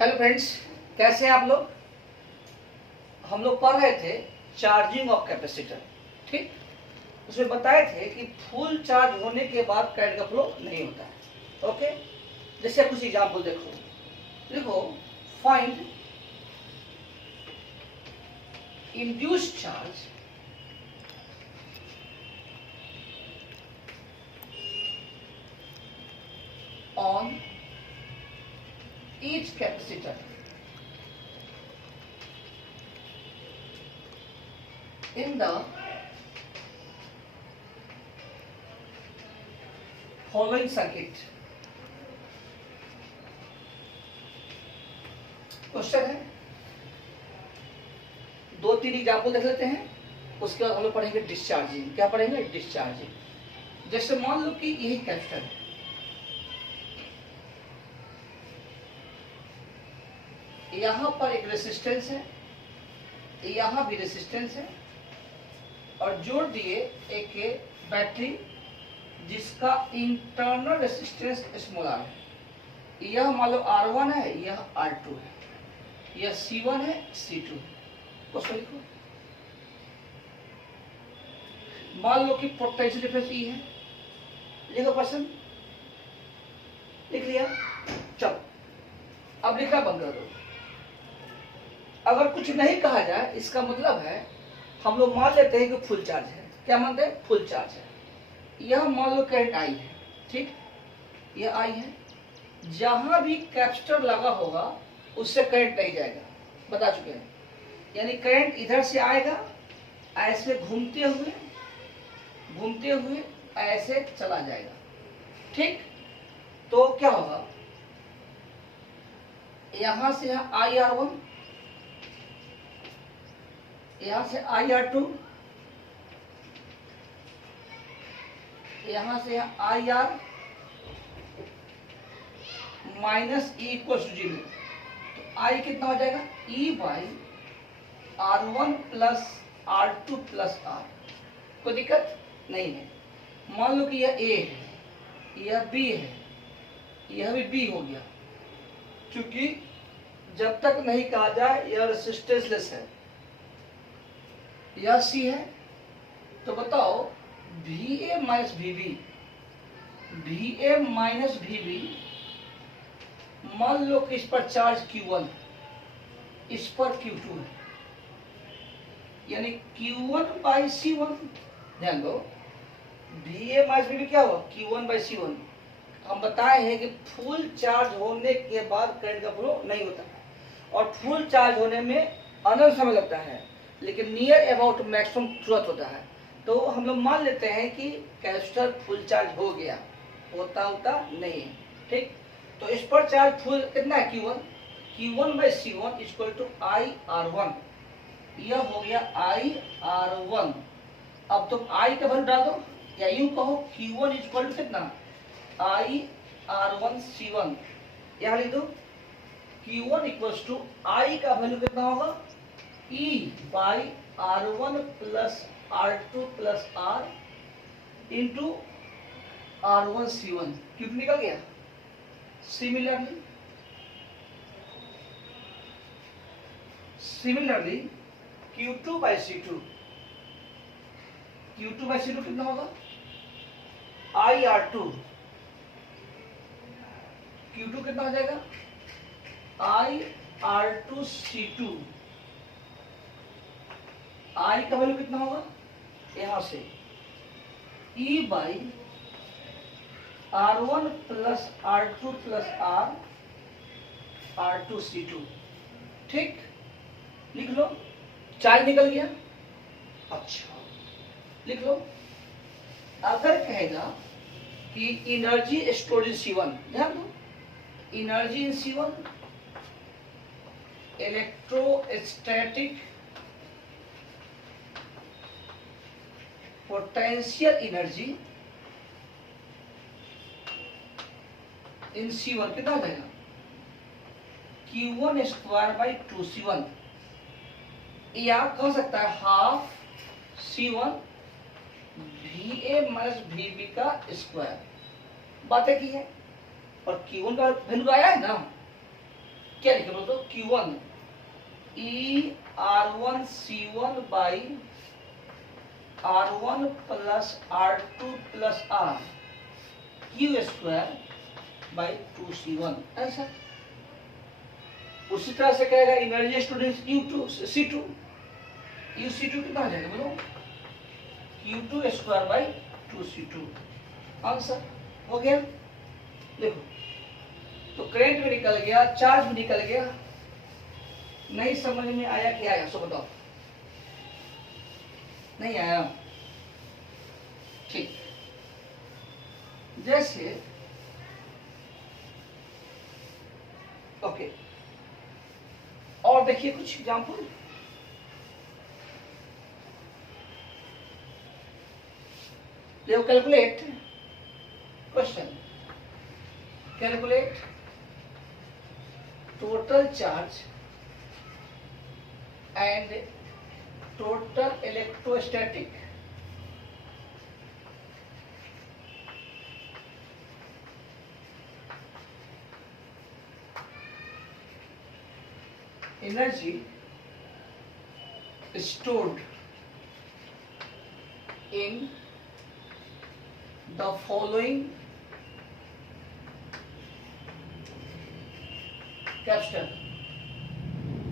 Hello friends, कैसे हैं आप लोग। हम लोग पढ़ रहे थे चार्जिंग ऑफ कैपेसिटर। ठीक, उसमें बताए थे कि फुल चार्ज होने के बाद करंट का फ्लो नहीं होता है। ओके, जैसे कुछ एग्जाम्पल देखो find induced charge on each capacitor in the following circuit। Question है, दो तीन एग्जाम्पल देख लेते हैं, उसके बाद हम लोग पढ़ेंगे डिस्चार्जिंग। क्या पढ़ेंगे? डिस्चार्जिंग। जैसे मान लो कि यही कैपेसिटर है, यहां पर एक रेसिस्टेंस है, यहां भी रेसिस्टेंस है, और जोड़ दिए एक बैटरी जिसका इंटरनल रेसिस्टेंस स्मॉल आर है। यह मान लो R1 है, यह R2 है, यह C1 है, C2 है। क्वेश्चन लिखो। मान लो कि पोटेंशियल डिफरेंस E है, लिखो क्वेश्चन। लिख लिया, चलो अब लिखना बंद कर दो। अगर कुछ नहीं कहा जाए इसका मतलब है हम लोग मान लेते हैं कि फुल चार्ज है। क्या मानते हैं? फुल चार्ज है। यह मान लो करंट I है, ठीक, यह I है। जहां भी कैपेसिटर लगा होगा उससे करंट नहीं जाएगा, बता चुके हैं। यानी करंट इधर से आएगा, ऐसे घूमते हुए ऐसे चला जाएगा। ठीक, तो क्या होगा, यहां से यहाँ IR1, यहां से IR2, यहां से IR minus E equal to 0। तो I कितना हो जाएगा? E by R1 plus R2 plus R। कोई दिक्कत नहीं है। मान लो कि यह A है, यह B है, यह भी B हो गया। क्योंकि जब तक नहीं कहा जाए यह रेसिस्टेंसलेस है, यह C है, तो बताओ VA minus VB, VA minus VB, मान लो कि इस पर चार्ज Q1, इस पर Q2 है, यानी Q1 बाई C1। ध्यान दो, VA माइनस VB क्या हुआ? Q1 by C1। हम बताए हैं कि फुल चार्ज होने के बाद करंट का फ्लो नहीं होता है, और फुल चार्ज होने में अनंत समय लगता है, लेकिन नियर अबाउट मैक्सिमम तुरंत होता है। तो हम लोग मान लेते हैं कि कैपेसिटर फुल चार्ज हो गया, होता नहीं है। ठीक, तो इस पर चार्ज फुल कितना है? Q1 by C1 equal to IR1। यह हो गया IR1। अब तुम I का वैल्यू डाल दो, या यूं कहो Q1 इक्वल टू कितना? IR1 C1। यहाँ लिख दो Q1 इक्वल टू I का वैल्यू कितना होगा? E by R1 plus R2 plus R into R1 C1। Q2 निकल गया। Similarly Q2 by C2, Q2 by C2 कितना होगा? IR2। Q2 कितना हो जाएगा? IR2 C2। I का वैल्यू कितना होगा? यहां से E by R1 plus R2 plus R2 C2। ठीक, लिख लो। चार्ज निकल गया। अच्छा, लिख लो। अगर कहेगा कि एनर्जी स्टोरेज C1, ध्यान दो, energy in C1, electrostatic potential energy in C1 कितना हो जाएगा? Q1 स्क्वायर बाई 2C1, या कह सकता है half C1 VA minus VB का स्क्वायर। बातें की है, और Q1 का वैल्यू आया है ना, क्या लिखे बोलो तो Q1 E R1 C1 by R1 plus R2 plus R Q square by 2C1 ऐसा। उसी तरह से कहेगा emerging student U2 C2 UC2 कितना आ जाएगा बोलो Q2 square by 2C2 answer हो गया। देखो तो करंट भी निकल गया, चार्ज भी निकल गया। नहीं समझ में आया क्या आया सो बताओ, नहीं आया? ठीक, जैसे ओके और देखिए कुछ एग्जांपल। देखो calculate question, calculate total charge and total electrostatic energy stored in the following capacitor.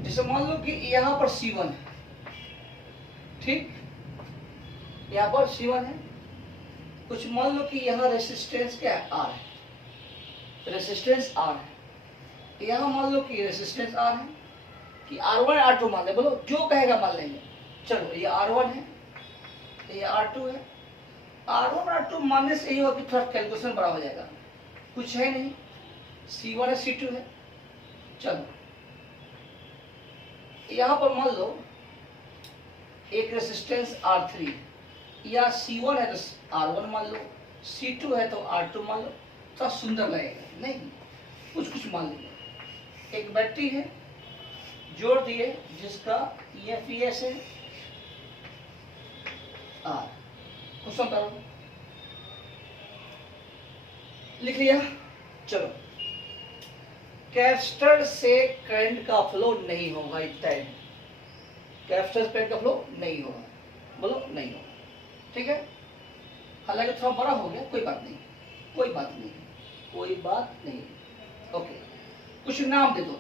जैसे मान लो कि यहां पर C1 है, ठीक, यहां पर C1 है। कुछ मान लो कि यहां रेसिस्टेंस क्या है R है, रेसिस्टेंस R है। यहां मान लो कि रेसिस्टेंस R है कि R1 R2 मान ले, बोलो जो कहेगा मान लेंगे। चलो ये R1 है, ये R2 है। R1 R2 मानने से यही होगा कि थोड़ा कैलकुलेशन बड़ा हो जाएगा, कुछ है नहीं। C1 है C2 है। चलो यहां पर मान लो एक रेसिस्टेंस R3 या C1 है तो R1 मान लो, C2 है तो R2 मान लो, तो सुंदर लगेगा नहीं? कुछ कुछ मान लीजिए। एक बैटरी है जोड़ दिए जिसका EFES है R। क्वेश्चन करो, लिख लिया। चलो कैपेसिटर से करंट का फ्लो नहीं होगा, इतना है। कैपेसिटर से करंट का फ्लो नहीं होगा, बोलो नहीं होगा, ठीक है। हालांकि थोड़ा बड़ा हो गया, कोई बात नहीं, कोई बात नहीं, कोई बात नहीं। ओके, कुछ नाम दे दो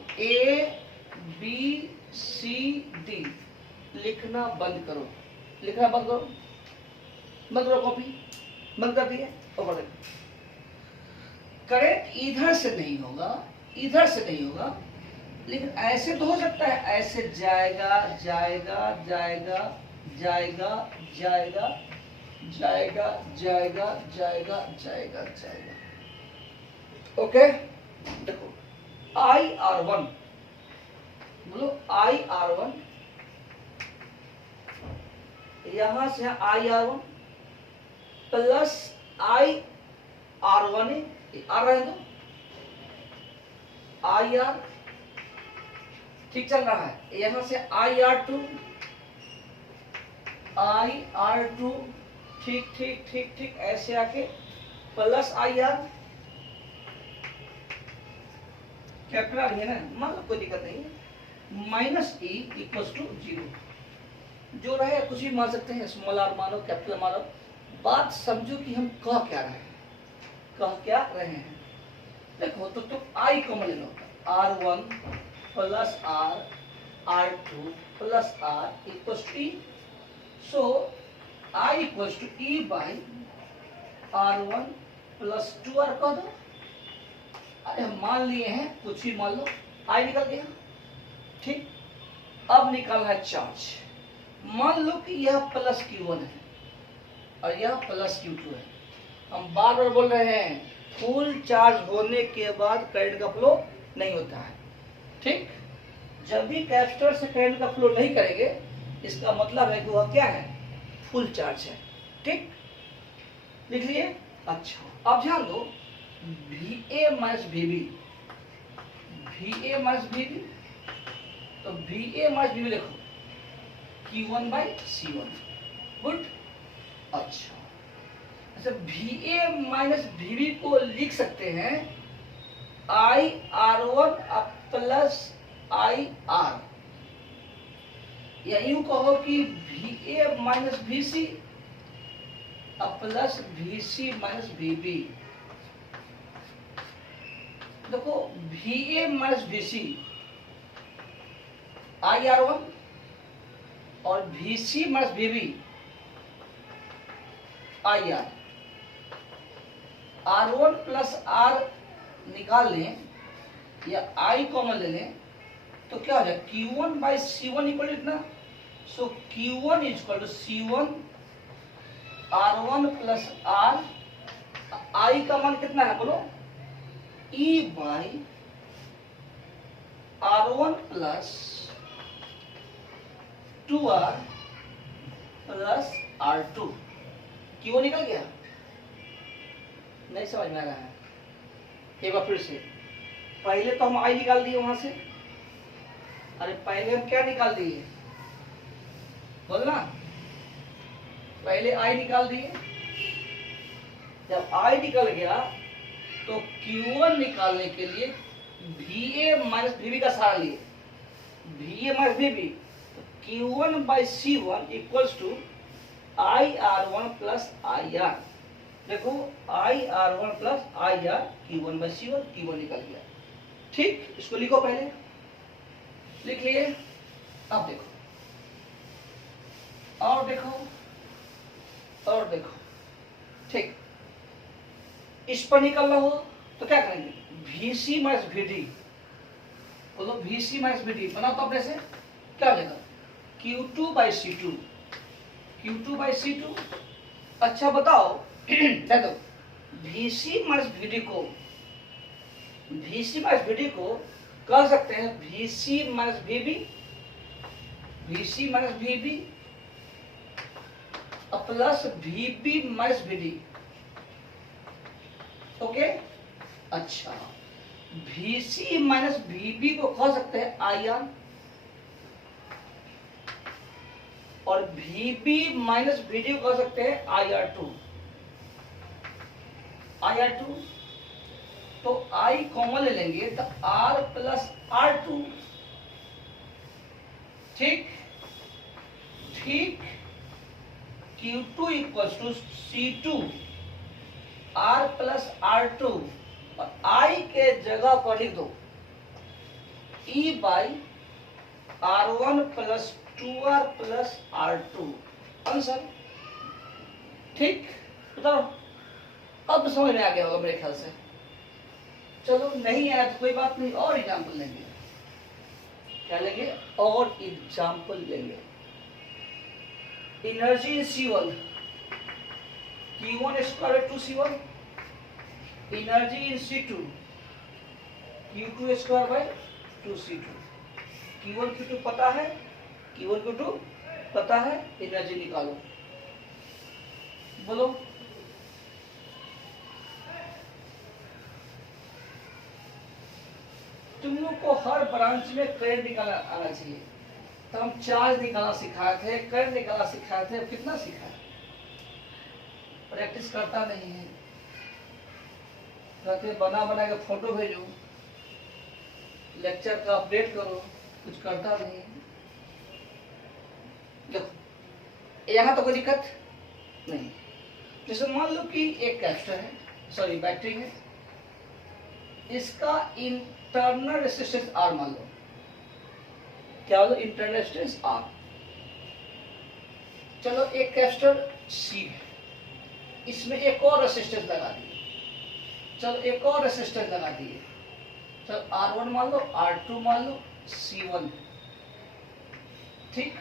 ABCD, लिखना बंद करो, लिखना बंद करो, बंद करो, कॉपी बंद कर दिए। और करंट इधर से नहीं होगा, इधर से नहीं होगा, लेकिन ऐसे तो हो सकता है, ऐसे जाएगा जाएगा जाएगा जाएगा जाएगा जाएगा जाएगा जाएगा जाएगा जाएगा। ओके देखो IR1, बोलो IR1, यहां से IR1 प्लस IR1 आ रहे हैं, IR ठीक चल रहा है। यहां से IR2 ठीक ठीक ठीक ठीक ऐसे आके प्लस IR, कैपिटल आ रही है ना, मतलब कोई दिक्कत नहीं है। माइनस E इक्वल्स टू 0, जो रहे कुछ भी मान सकते हैं, स्मॉल r मानो कैपिटल मानो, बात समझो कि हम कह क्या रहे हैं, कह क्या रहे हैं। देखो तो तुम I कॉमन ले लो, R1 plus R R2 plus R equals to E। So I equals to E by R1 plus 2R कह दो। अरे हम मान लिए हैं, कुछ भी मान लो, I निकल गया, ठीक। अब निकालना है चार्ज। मान लो कि यह प्लस Q1 है और यह प्लस Q2 है। हम बार बार बोल रहे हैं फुल चार्ज होने के बाद करंट का फ्लो नहीं होता है, ठीक। जब भी कैपेसिटर से करंट का फ्लो नहीं करेंगे, इसका मतलब है कि वह क्या है, फुल चार्ज है, ठीक। लिख लिए। अच्छा अब ध्यान दो, VA minus VB, VA minus VB, तो VA माइनस VB लिखो Q1 बाई C1, गुड। अच्छा VA माइनस VB को लिख सकते हैं IR1 प्लस आई आर, या यूं कहो कि V A minus V C plus V C minus V B. देखो V A minus V C I R one, और V C minus V B I R. R one plus R निकाल लें या आई common ले लें तो क्या हो जाए, Q1 by C one equal इतना। So Q1 equal to C one R one plus R, I का मान कितना है बोलो, E by R one plus 2R plus R2। Q1 निकल गया, नहीं समझ में आ रहा है, एक बार फिर से। पहले तो हम आई निकाल दिए वहां से, अरे पहले हम क्या निकाल दिए बोलना, पहले आई निकाल दिए। जब आई निकल गया तो Q1 निकालने के लिए VA माइनस VB का सहारा लिए, VA माइनस VB, तो Q1 by C1 equals to IR1 plus IR। देखो IR1 plus IR, Q1 by C1, Q1 निकल गया। ठीक, इसको लिखो, पहले लिख लिए। अब देखो और देखो और देखो, ठीक, इस पर निकलना हो तो क्या करेंगे, VC माइनस VD, बोलो VC माइनस VD बनाओ तो अपने से क्या हो जाएगा, Q2 by C2, Q2 by C2। अच्छा बताओ देखो VC माइनस VD को, VC माइनस VD को कह सकते हैं VC minus VB, VC minus VB plus VB minus VD। Okay, अच्छा VC माइनस VB को कह सकते हैं IR, और VB माइनस VD को कह सकते हैं IR2, IR2। तो I कॉमन ले लेंगे तो R प्लस R2। ठीक ठीक, Q2 equals to C2 R plus R2, और I के जगह पर लिख दो E by R1 plus 2R plus R2, answer. ठीक, बताओ अब समझ में आ गया होगा मेरे ख्याल से। चलो नहीं आया तो कोई बात नहीं, और एग्जाम्पल लेंगे। क्या लेंगे, और एग्जाम्पल लेंगे। Energy in C1, Q1 square 2C1, energy in C2, Q2 square by 2C2। Q1 Q2 पता है, Q1 Q2 पता है, एनर्जी निकालो, बोलो। तुम लोग को हर ब्रांच में करंट निकालना आना चाहिए। तो हम चार्ज निकालना सिखाए थे, करंट निकालना सिखाए थे, कितना सीखा है, प्रैक्टिस करता नहीं है। कहते बना बना के फोटो भेजो, लेक्चर का अपडेट करो, कुछ करता नहीं। देखो यहाँ तो कोई दिक्कत नहीं। जैसे मान लो कि एक कैपेसिटर है, सॉरी बैटरी है, इसका इंटरनल रेजिस्टेंस R मान लो, क्या बोलो, इंटरनल रेजिस्टेंस R। चलो एक कैपेसिटर C है, इसमें एक और रेजिस्टेंस लगा दिए, चलो एक और रेजिस्टेंस लगा दिए, चलो R1 मान लो, R2 मान लो, C1। ठीक,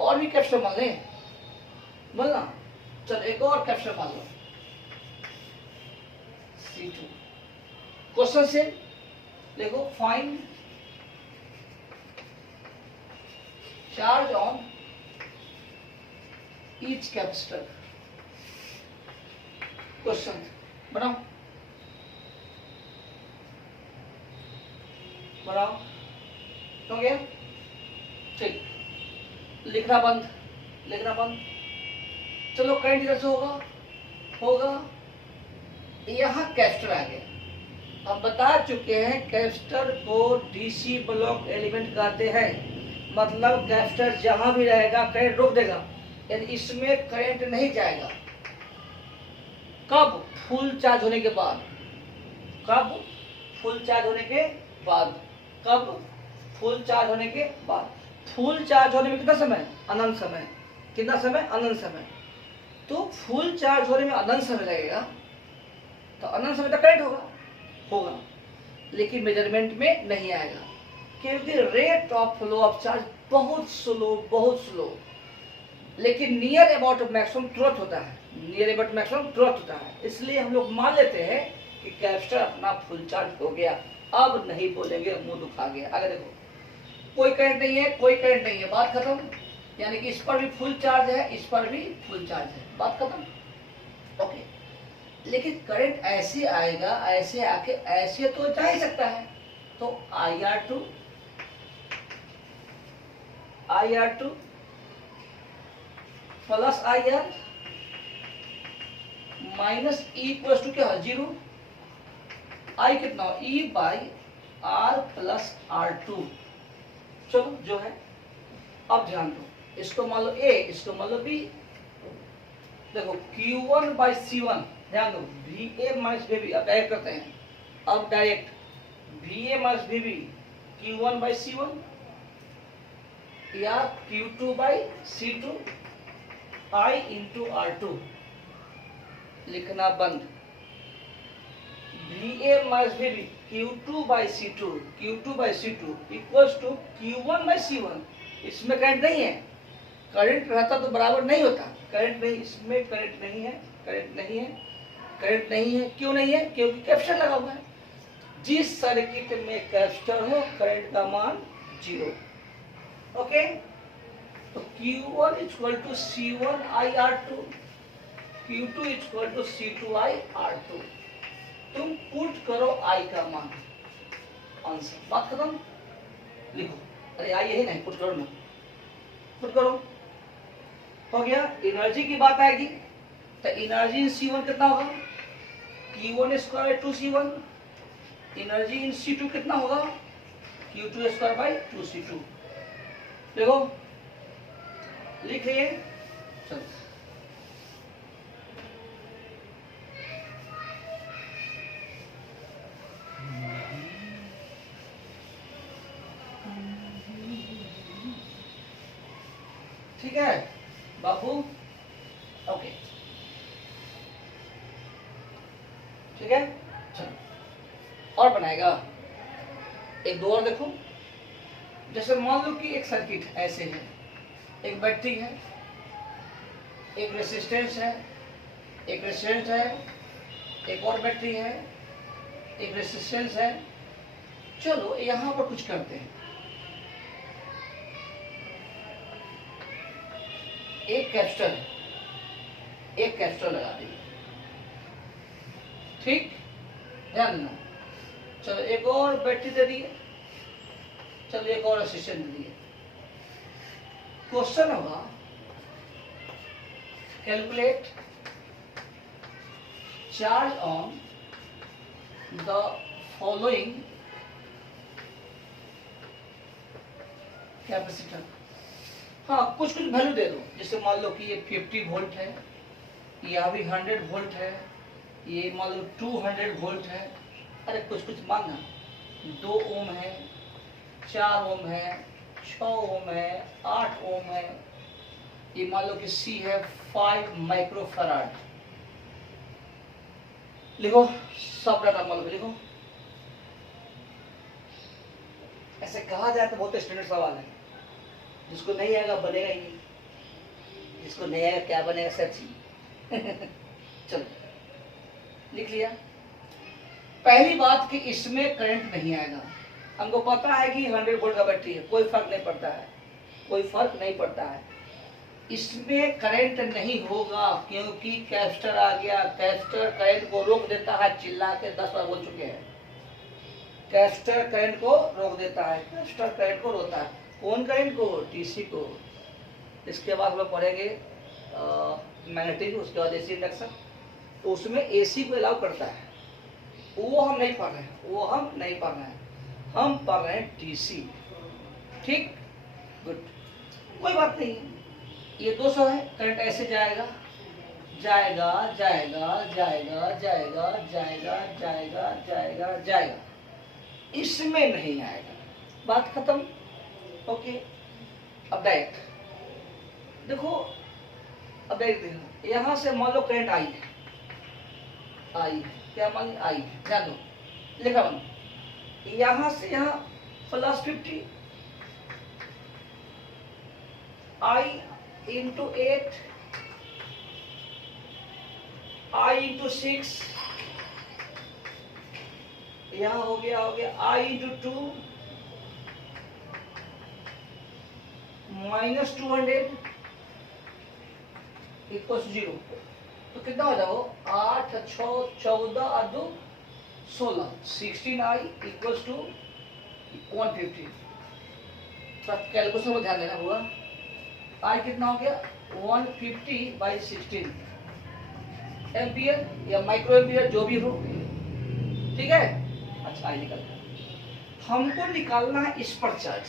और भी कैपेसिटर मान लें, बोलना। चलो एक और कैपेसिटर मान लो, C2। क्वेश्चन से देखो, find charge on each capacitor. Question बनाओ, बनाओ, हो गया। ठीक, लिखना बंद, लिखना बंद। चलो करंट इधर से होगा, होगा यहाँ कैपेसिटर आ गया, हम बता चुके हैं कैपेसिटर को डीसी ब्लॉक एलिमेंट कहते हैं। मतलब कैपेसिटर जहां भी रहेगा करंट रोक देगा, यानी इसमें करंट नहीं जाएगा। कब? फुल चार्ज होने के बाद। कब? फुल चार्ज होने के बाद। कब? फुल चार्ज होने के बाद। फुल चार्ज होने में कितना समय? अनंत समय। कितना समय? अनंत समय। तो फुल चार्ज होने में अनंत समय लगेगा, तो अनंत समय तक करंट होगा, लेकिन मेजरमेंट में नहीं आएगा, क्योंकि rate of flow of charge बहुत स्लो, लेकिन नियर अबाउट मैक्सिमम तुरंत होता है। नियर अबाउट मैक्सिमम तुरंत होता है। इसलिए हम लोग मान लेते हैं कि कैपेसिटर अपना फुल चार्ज हो गया। अब नहीं बोलेंगे मुंह दुखा गया। आगे देखो, कोई करंट नहीं है, कोई करंट नहीं है, बात खत्म। यानी कि इस पर भी फुल चार्ज है, इस पर भी फुल चार्ज है, बात खत्म। ओके, लेकिन करंट ऐसे आएगा, ऐसे आके ऐसे तो जा ही सकता है। तो IR2 plus IR minus E equal to क्या है? 0। I कितना हो? E by R plus R2। चलो जो है, अब ध्यान दो, इसको मान लो A, इसको मान लो B। देखो Q1 बाई C1, ध्यान दो, VA माइनस VB। अब डायरेक्ट करते हैं, अब direct VA minus VB Q1 by C1 या Q2 by C2 I into R2। लिखना बंद। VA minus VB Q2 by C2 equals to Q1 by C1। इसमें करंट नहीं है, करंट रहता तो बराबर नहीं होता। करंट नहीं, इसमें करंट नहीं है, करंट नहीं है, करंट नहीं है। क्यों नहीं है? क्योंकि कैपेसिटर लगा हुआ है। जिस सर्किट में कैपेसिटर हो, करंट का मान 0। ओके, तो Q1 equal to C1 IR2, Q2 equal to C2 IR2। तुम पुट करो I का मान, आंसर, बात खत्म। लिखो, अरे I यही नहीं, पुट करो ना, पुट करो, हो गया। एनर्जी की बात आएगी तो एनर्जी इन C1 कितना होगा? Q1 square 2C1। Energy in C2 कितना होगा? Q2 square by 2C2। देखो, लिख लिए, चलो। ठीक है बाबू, ओके, ठीक है, चलो और बनाएगा। एक दो और देखो, जैसे मान लो कि एक सर्किट ऐसे है, एक बैटरी है, एक रेसिस्टेंस है, एक रेसिस्टेंस है, एक और बैटरी है, एक रेसिस्टेंस है। चलो यहां पर कुछ करते हैं, एक कैपेसिटर है, एक कैपेसिटर लगा देंगे, ठीक, ध्यान देना। चलो एक और बैटरी दे दिए, चलो एक और रेसिस्टेंस दे दिए। क्वेश्चन होगा, calculate charge on the following capacitor. हाँ, कुछ कुछ वैल्यू दे दो, जैसे मान लो कि ये 50 वोल्ट है, यह भी 100 वोल्ट है, ये मान लो 200 वोल्ट है। अरे कुछ कुछ मानना, 2 ओम है, 4 ओम है, 6 ओम है, 8 ओम है। ये मान लो कि C है 5 माइक्रोफैराड। लिखो, सब डाटा मान लो, लिखो। ऐसे कहा जाए तो बहुत स्टैंडर्ड सवाल है, जिसको नहीं आएगा बनेगा ही नहीं, जिसको नहीं आएगा क्या बनेगा सच ही। चलो लिख लिया। पहली बात कि इसमें करंट नहीं आएगा। हमको पता है कि 100 वोल्ट का बैटरी है, कोई फर्क नहीं पड़ता है, कोई फर्क नहीं पड़ता है। इसमें करंट नहीं होगा क्योंकि कैपेसिटर आ गया। कैपेसिटर करंट को रोक देता है, चिल्ला के 10 बार बोल चुके हैं। कैपेसिटर करंट को रोक देता है, कैपेसिटर करंट को रोकता है। कौन करंट को? डीसी को। इसके बाद हम लोग पढ़ेंगे मैग्नेटिक, उसके बाद एसी इंडक्शन। तो उसमें एसी को अलाउ करता है, वो हम नहीं पढ़ रहे हैं, वो हम नहीं पढ़ रहे हैं, हम पढ़ रहे हैं डीसी। ठीक, गुड, कोई बात नहीं है। ये 200 है, करंट ऐसे जाएगा जाएगा जाएगा जाएगा जाएगा जाएगा जाएगा जाएगा जाएगा, इसमें नहीं आएगा, बात खत्म। ओके, अब डायरेक्ट देखो, अब डायरेक्ट देखो, यहां से मान लो करंट आई है, आई क्या मान ली, आई, ध्यान दो, लिखा मान, यहां से यहां +50 आई इंटू 8 आई इंटू 6, यहां हो गया आई इंटू 2 -200 इक्वल 0। तो कितना हो जाओ, 8 6 14 और 2 16, 16i इक्वल टू 150। कैलकुलेशन में ध्यान देना होगा, आई कितना हो गया 150/16 एम्पियर या माइक्रो एम्पियर जो भी हो, ठीक है। अच्छा, आई निकल गया। हमको निकालना है इस पर चार्ज,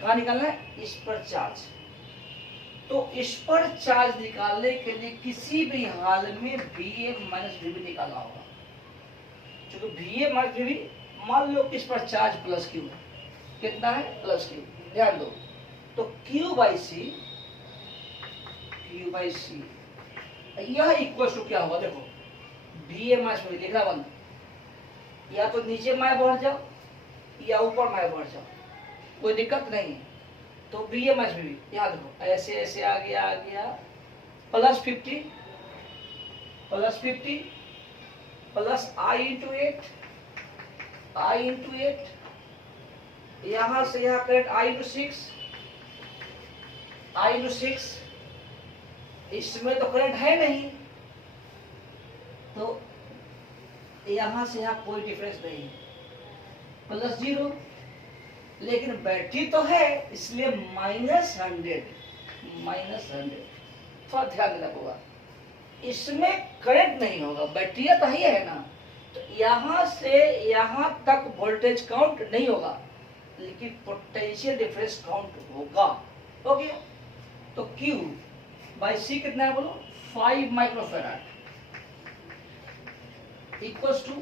कहाँ निकालना है, इस पर चार्ज। तो इस पर चार्ज निकालने के लिए किसी भी हाल में VA माइनस VB निकालना होगा, क्योंकि VA माइनस VB, मान लो कि इस पर चार्ज +Q है, कितना है +Q, ध्यान दो। तो Q/C यह इक्वल टू क्या होगा, देखो VA माइनस VB लिखना बंद, या तो नीचे माया बढ़ जाओ या ऊपर माया बढ़ जाओ, कोई दिक्कत नहीं है। तो VA माइनस VB याद रखो, ऐसे ऐसे आ गया +50 प्लस I इंटू 8 यहां से यहां करंट I इंटू 6, इसमें तो करंट है नहीं, तो यहां से यहां कोई डिफरेंस नहीं, +0, लेकिन बैटरी तो है इसलिए -100। थोड़ा ध्यान देना होगा, इसमें करंट नहीं होगा, बैटरी तो ही है ना, तो यहां से यहां तक वोल्टेज काउंट नहीं होगा, लेकिन पोटेंशियल डिफरेंस काउंट होगा। ओके, तो Q/C कितना है बोलो, 5 माइक्रोफैराड इक्वल्स टू,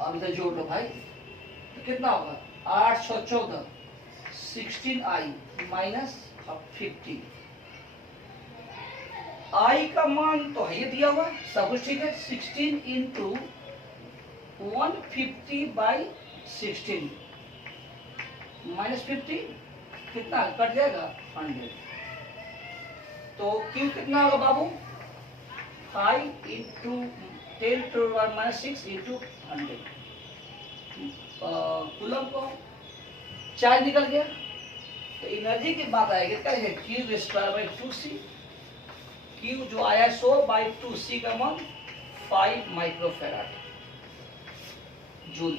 अब इधर जोड़ लो भाई, तो कितना होगा 8 6 14 16i माइनस 50। I का मान तो है ये दिया हुआ, सब कुछ ठीक है, 16 इंटू 150/16 -50 कितना कट जाएगा 100। तो Q कितना होगा बाबू, 5 इंटू 10⁻⁻6 इंटू 100 कूलम को चार्ज निकल गया। तो एनर्जी की बात आएगी, क्या है Q²/2C, Q जो आया 100/2C का मान 5 माइक्रोफैराड जूल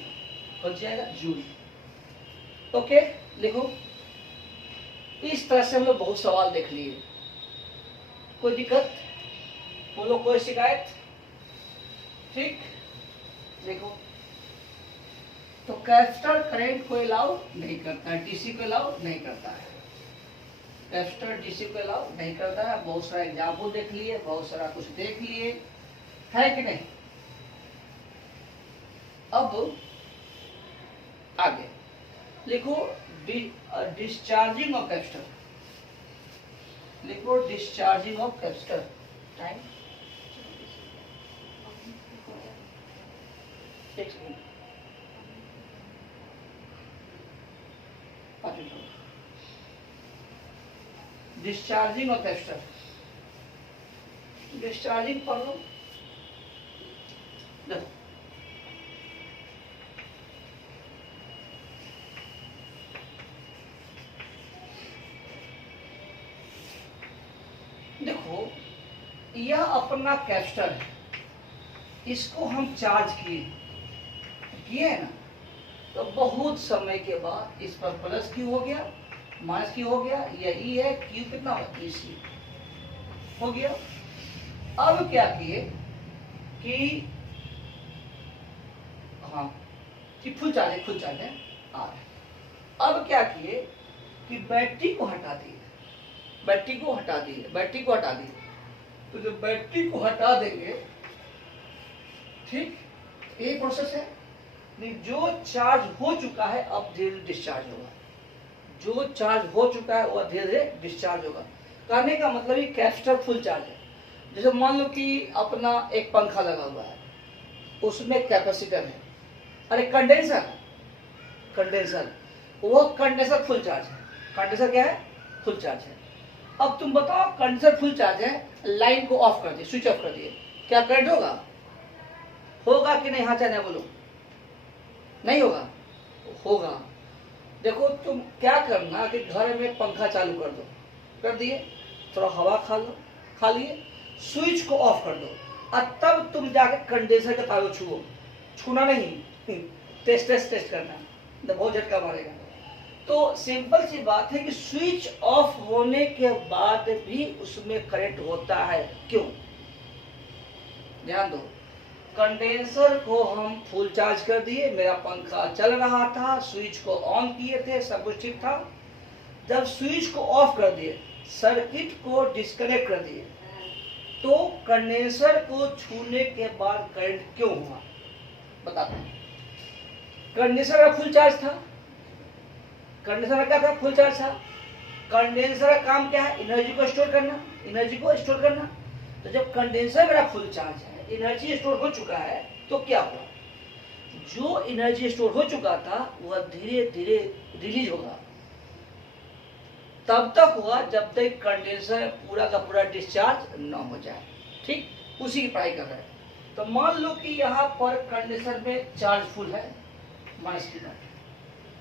हो जाएगा, जूल। ओके, लिखो, इस तरह से हम लोग बहुत सवाल देख लिए, कोई दिक्कत बोलो, कोई शिकायत, ठीक। देखो, तो कैपेसिटर करंट को अलाउ नहीं करता है, डीसी को अलाउ नहीं करता है, कैपेसिटर डीसी को अलाउ नहीं करता है। बहुत सारा एग्जाम्पल देख लिए, बहुत सारा कुछ देख लिए, है कि नहीं। अब आगे लिखो, डिस्चार्जिंग ऑफ कैपेसिटर, लिखो discharging of capacitor. Time 1 second, discharging of capacitor, discharging पढ़ लो। देखो, देखो यह अपना कैपेसिटर है, इसको हम चार्ज किए है ना, तो बहुत समय के बाद इस पर +Q हो गया, -Q हो गया, यही है Q कितना हो, EC हो गया। अब क्या किए कि हाँ ठीक, फुल चार्ज है, फुल चार्ज है आर। अब क्या किए कि बैटरी को हटा दिए, बैटरी को हटा दिए, बैटरी को हटा दिए। तो जब बैटरी को हटा देंगे, ठीक, ये प्रोसेस है। नहीं, जो चार्ज हो चुका है अब धीरे धीरे डिस्चार्ज होगा, जो चार्ज हो चुका है वह धीरे धीरे डिस्चार्ज होगा। कहने का मतलब ये कैपेसिटर फुल चार्ज है। जैसे मान लो कि अपना एक पंखा लगा हुआ है, उसमें कैपेसिटर है, अरे कंडेंसर, कंडेंसर, वो कंडेंसर फुल चार्ज है। कंडेंसर क्या है? फुल चार्ज है। अब तुम बताओ, कंडेंसर फुल चार्ज है, लाइन को ऑफ कर दिए, स्विच ऑफ कर दिए, क्या करंट होगा? होगा कि नहीं? हाँ चाहे नहीं बोलो, नहीं होगा? होगा। देखो तुम क्या करना कि घर में पंखा चालू कर दो, कर दिए, थोड़ा हवा खा लो, खा लिए, स्विच को ऑफ कर दो, और तब तुम जाके कंडेंसर का तार छुओ, छूना नहीं, टेस्ट टेस्ट टेस्ट करना, तो बहुत झटका मारेगा। तो सिंपल सी बात है कि स्विच ऑफ होने के बाद भी उसमें करंट होता है। क्यों? ध्यान दो, कंडेंसर को हम फुल चार्ज कर दिए, मेरा पंखा चल रहा था, स्विच को ऑन किए थे, सब कुछ ठीक था। जब स्विच को ऑफ कर दिए, सर्किट को डिस्कनेक्ट कर दिए, तो कंडेंसर को छूने के बाद करंट क्यों हुआ? बताते हैं। कंडेंसर का फुल चार्ज था, कंडेंसर का क्या था? फुल चार्ज था। कंडेंसर का काम क्या है? एनर्जी को स्टोर करना, एनर्जी को स्टोर करना। तो जब कंडेंसर मेरा फुल चार्ज है, एनर्जी स्टोर हो चुका है, तो क्या हुआ? जो एनर्जी स्टोर हो चुका था वह धीरे धीरे रिलीज होगा। तब तक हुआ जब तक कंडेंसर पूरा का पूरा डिस्चार्ज न हो जाए। ठीक, उसी की पढ़ाई कर रहे हैं। तो मान लो कि यहाँ पर कंडेंसर में चार्ज फुल है, माइनस की बात,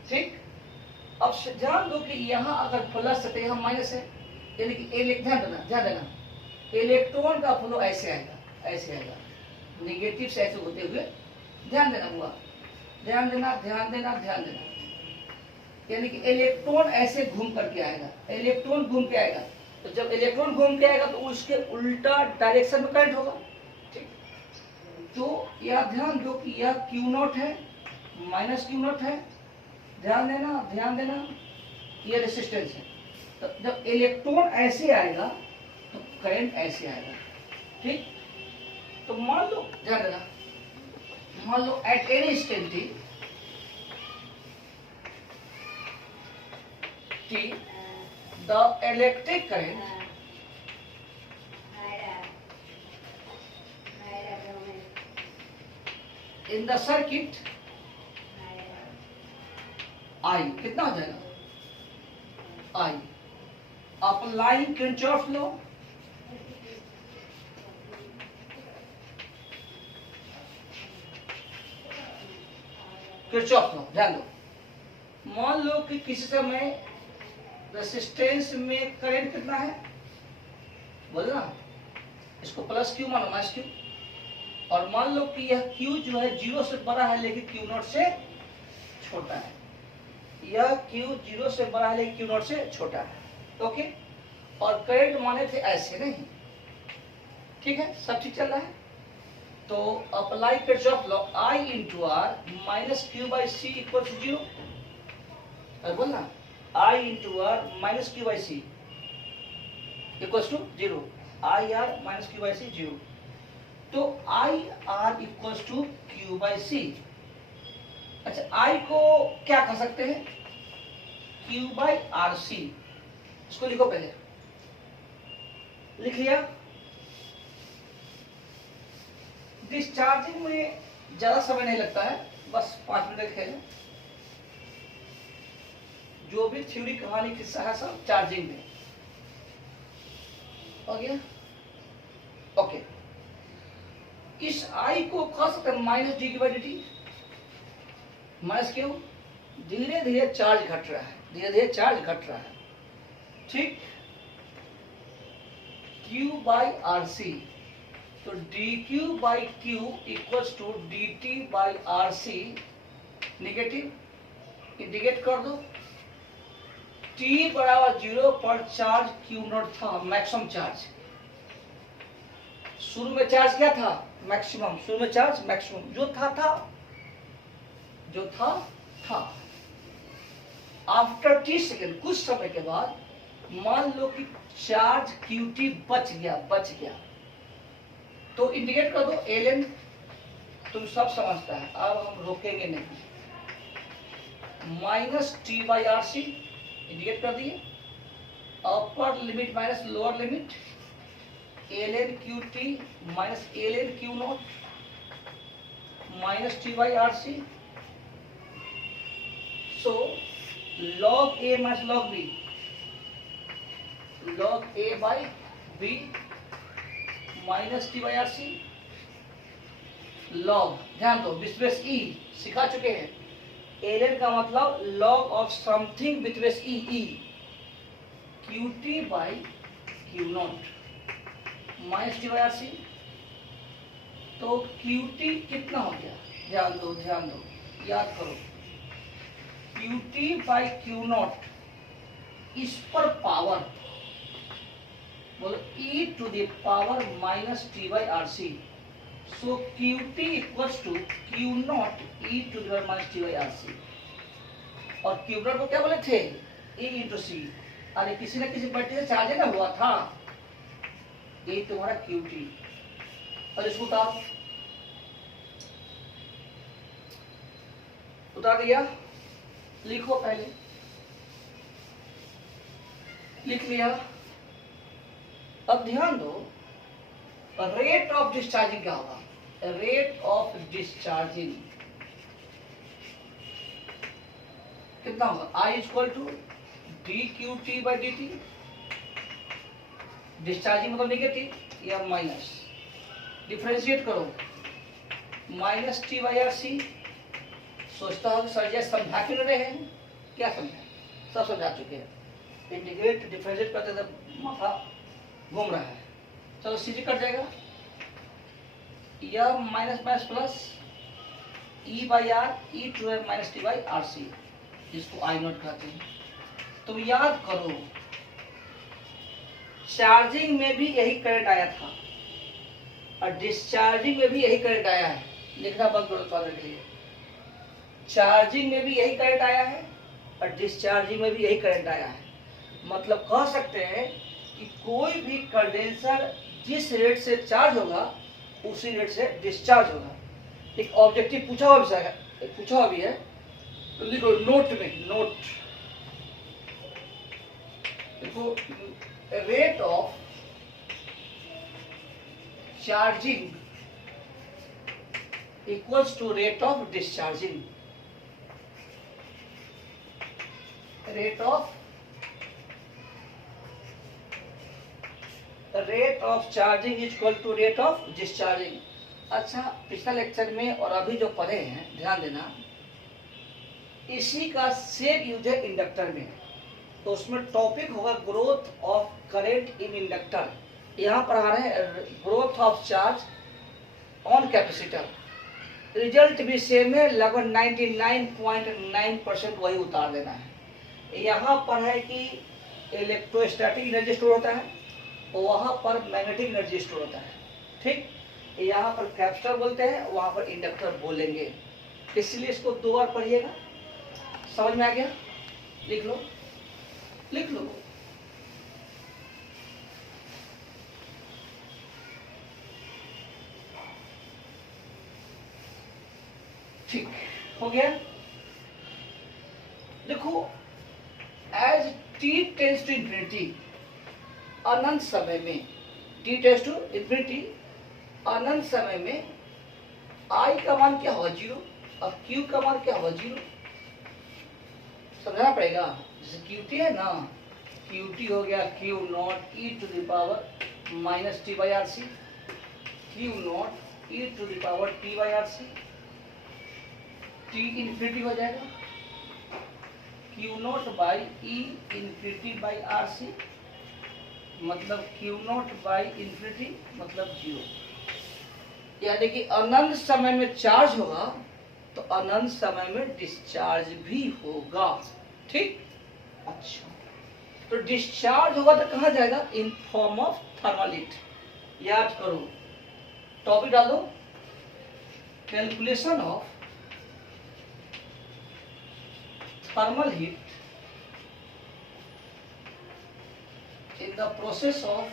ठीक। अब ध्यान दो कि यहाँ अगर प्लस है तो यहाँ माइनस है, यानी कि ध्यान देना, ध्यान देना, इलेक्ट्रॉन का फ्लो ऐसे आएगा, ऐसे आएगा, नेगेटिव से ऐसे होते हुए, ध्यान देना हुआ, ध्यान देना, ध्यान देना, ध्यान देना, यानी कि इलेक्ट्रॉन ऐसे घूम करके आएगा, इलेक्ट्रॉन घूम के आएगा। तो जब इलेक्ट्रॉन घूम के आएगा तो उसके उल्टा डायरेक्शन में करंट होगा, ठीक। तो यह ध्यान दो कि यह Q0 है, माइनस Q0 है, ध्यान देना, ध्यान देना, यह रेसिस्टेंस है। तो जब इलेक्ट्रॉन ऐसे आएगा तो करंट ऐसे आएगा, ठीक। तो मान लो, ध्यान देना, मान लो at any instant t the electric current in the circuit I कितना हो जाएगा? I applying Kirchhoff law, Kirchhoff law, ध्यान दो। मान लो कि किसी समय रेसिस्टेंस में करंट कितना है, बोलो ना, इसको प्लस क्यू मानो, माइनस क्यू। और मान लो कि यह क्यू जो है 0 से बड़ा है लेकिन Q0 से छोटा है, यह क्यू 0 से बड़ा है लेकिन Q0 से छोटा है, ओके। और करंट माने थे ऐसे, नहीं, ठीक है, सब ठीक चल रहा है। तो apply Kirchhoff law, I into R minus Q by C equal to 0, अरे बोलना, I into R minus Q by C equal to 0, I R minus Q by C 0। तो I R equal to Q by C. अच्छा, I को क्या कर सकते हैं? Q by R सी, इसको लिखो, पहले लिख लिया। डिस्चार्जिंग में ज्यादा समय नहीं लगता है, बस 5 मिनट खेलें। जो भी थ्योरी कहानी किस्सा है सब चार्जिंग में हो गया, ओके। इस आई को कर सकते हैं minus D by D T, minus क्यों? धीरे धीरे चार्ज घट रहा है, धीरे धीरे चार्ज घट रहा है, ठीक। क्यू बाई आर सी, तो D Q by Q equals to D T by R C, negative indicate कर दो। t बराबर 0 पर चार्ज Q0 था, मैक्सिमम चार्ज। शुरू में चार्ज क्या था? मैक्सिमम, शुरू में चार्ज मैक्सिमम जो था। जो था। आफ्टर टी सेकेंड, कुछ समय के बाद मान लो कि चार्ज QT बच गया, तो इंडिकेट कर दो ln, तुम सब समझता है, अब हम रोकेंगे नहीं। -T/RC इंडिकेट कर दिए, upper limit minus lower limit, ln QT minus ln Q0 minus T/RC, so log A minus log B, log A by B minus T/RC, log, ध्यान दो विथ बेस E सिखा चुके हैं, ln का मतलब log of something with base E, QT by Q0 minus T/RC, तो QT कितना हो गया, ध्यान दो याद करो, QT by Q0 इस पर पावर बोलो e to the power minus T/RC, so QT equals to Q0 e to the power minus T/RC, और Q0 को क्या बोले थे, E इंटू सी, अरे किसी न किसी बैटरी से चार्ज ना हुआ था, ये तुम्हारा QT, और इसको उतार दिया, लिखो, पहले लिख लिया। अब ध्यान दो, रेट ऑफ डिस्चार्जिंग क्या होगा, रेट ऑफ डिस्चार्जिंग कितना होगा, I equal to dQT/dt, discharging मतलब नेगेटिव या माइनस, डिफरेंशिएट करो, माइनस T/RC, सोचता हूँ सर जी समझा क्यों रहे हैं, क्या समझा, सब समझा चुके हैं, इंटीग्रेट डिफरेंशिएट करते तो माथा घूम रहा है, चलो सीधी कट जाएगा, यह minus minus plus E/R e to the minus T/RC, जिसको I0 कहते हैं। तो याद करो चार्जिंग में भी यही करंट आया था और डिस्चार्जिंग में भी यही करंट आया है, लिखना बंद करो थोड़ा के लिए, चार्जिंग में भी यही करंट आया है और डिस्चार्जिंग में भी यही करंट आया है, मतलब कह सकते हैं कि कोई भी कंडेंसर जिस रेट से चार्ज होगा उसी रेट से डिस्चार्ज होगा। एक ऑब्जेक्टिव पूछा हुआ भी है, तो लिखो नोट में, नोट देखो, rate of charging equals to rate of discharging, rate of charging is equal to rate of discharging. अच्छा, पिछला लेक्चर में और अभी जो पढ़े हैं ध्यान देना, इसी का सेम यूज है इंडक्टर में, तो उसमें टॉपिक होगा growth of current in inductor, यहाँ पर आ रहे हैं growth of charge on capacitor, result भी सेम है, लगभग 99.9% वही उतार देना है। यहाँ पर है कि इलेक्ट्रोस्टैटिक एनर्जी स्टोर होता है, वहाँ पर मैग्नेटिक एनर्जी स्टोर होता है, ठीक, यहाँ पर कैपेसिटर बोलते हैं, वहाँ पर इंडक्टर बोलेंगे, इसलिए इसको 2 बार पढ़िएगा, समझ में आ गया, लिख लो। ठीक हो गया। देखो, as t tends to infinity, अनंत समय में, t टेंड्स टू इंफिनिटी, अनंत समय में I का मान क्या होगा, 0, और Q का मान क्या होगा, 0, समझना पड़ेगा। जैसे QT है ना, QT हो गया Q0 e to the power minus T/RC, Q0 e to the power T/RC, T infinity हो जाएगा, Q0 by E infinity by RC, मतलब Q0 बाई इन्फिनिटी मतलब 0, यानी कि अनंत समय में चार्ज होगा तो अनंत समय में डिस्चार्ज भी होगा, ठीक। अच्छा, तो डिस्चार्ज होगा तो कहाँ जाएगा, in form of thermal heat, याद करो, टॉपिक डाल दो, calculation of thermal heat in the process of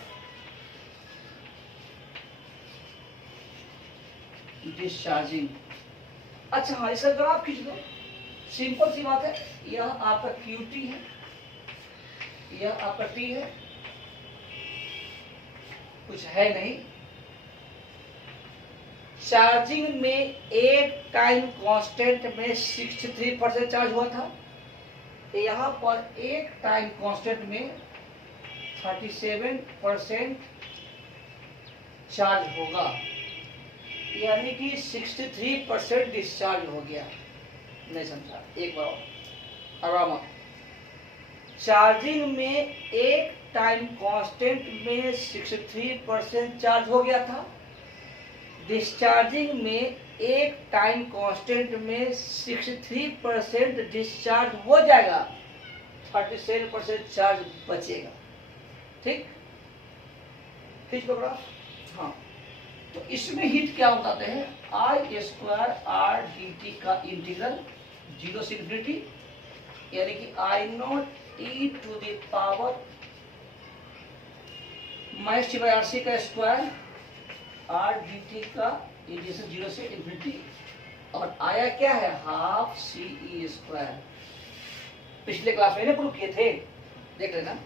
discharging। अच्छा हाँ, इसका ग्राफ खींच दो, सिंपल सी बात है। यह आपका QT है, यह आपका T है, कुछ है नहीं। चार्जिंग में एक टाइम कांस्टेंट में 63% चार्ज हुआ था, यहाँ पर एक टाइम कांस्टेंट में 37% चार्ज होगा, यानी कि 63% डिस्चार्ज हो गया। नहीं समझा, एक बार आराम। चार्जिंग में एक टाइम कांस्टेंट में 63% चार्ज हो गया था, डिस्चार्जिंग में एक टाइम कांस्टेंट में 63% डिस्चार्ज हो जाएगा, 37% चार्ज बचेगा। ठीक, खींच लो ग्राफ। हाँ, तो इसमें हीट क्या बताते हैं, I square R D T का इंटीग्रल 0 से इन्फिनिटी, यानी कि I0 e to the power -t/RC का स्क्वायर आर डी टी का इंटीग्रेशन 0 से इन्फिनिटी, और आया क्या है, हाफ CE स्क्वायर। पिछले क्लास में प्रूव किए थे, देख लेना।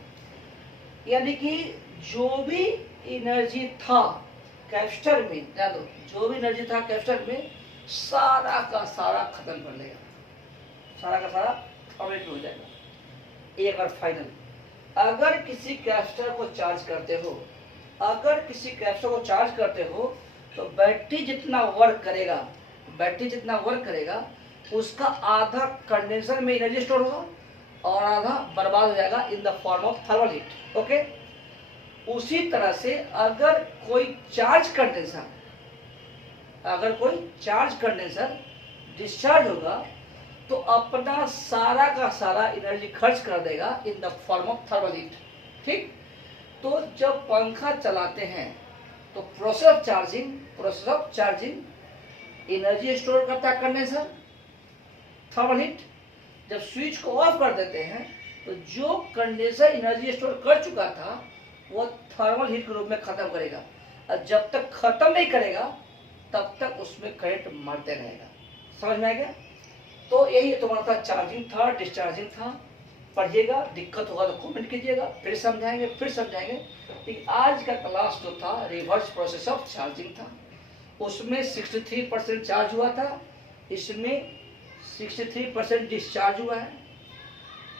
यानी कि जो भी एनर्जी था कैपेसिटर में, ध्यान दो, जो भी एनर्जी था कैपेसिटर में, सारा का सारा खत्म कर लेगा, सारा का सारा अवेलेबल हो जाएगा। एक बार फाइनल, अगर किसी कैपेसिटर को चार्ज करते हो, अगर किसी कैपेसिटर को चार्ज करते हो तो बैटरी जितना वर्क करेगा, बैटरी जितना वर्क करेगा उसका आधा कंडेंसर में एनर्जी स्टोर होगा और आधा बर्बाद हो जाएगा in the form of thermal heat. Okay, उसी तरह से अगर कोई चार्ज कंडेंसर, अगर कोई चार्ज कंडेंसर डिस्चार्ज होगा तो अपना सारा का सारा एनर्जी खर्च कर देगा in the form of thermal heat. ठीक, तो जब पंखा चलाते हैं तो process of charging energy store करता है कंडेंसर, थर्मल हीट। जब स्विच को ऑफ कर देते हैं तो जो कंडेंसर एनर्जी स्टोर कर चुका था वो थर्मल हीट के रूप में खत्म करेगा, और जब तक खत्म नहीं करेगा तब तक उसमें करंट मारते रहेगा। समझ में आ गया? तो यही तुम्हारा था, चार्जिंग था, डिस्चार्जिंग था। पढ़िएगा, दिक्कत होगा तो कमेंट कीजिएगा, फिर समझाएंगे। लेकिन आज का क्लास जो था रिवर्स प्रोसेस ऑफ चार्जिंग था, उसमें 63% चार्ज हुआ था, इसमें 63% डिस्चार्ज हुआ है।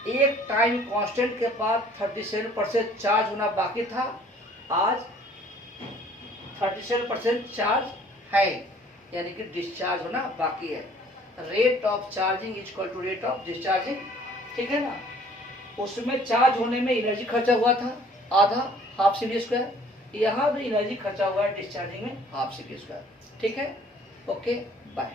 एक टाइम कांस्टेंट के बाद 37% चार्ज होना बाकी था, आज 37% चार्ज है, यानी कि डिस्चार्ज होना बाकी है। Rate of charging is equal to rate of discharging, ठीक है ना। उसमें चार्ज होने में एनर्जी खर्चा हुआ था आधा, हाफ CV स्क्वायर। यहाँ भी एनर्जी खर्चा हुआ है डिस्चार्जिंग में, हाफ CV स्क्वायर। ठीक है, ओके, बाय।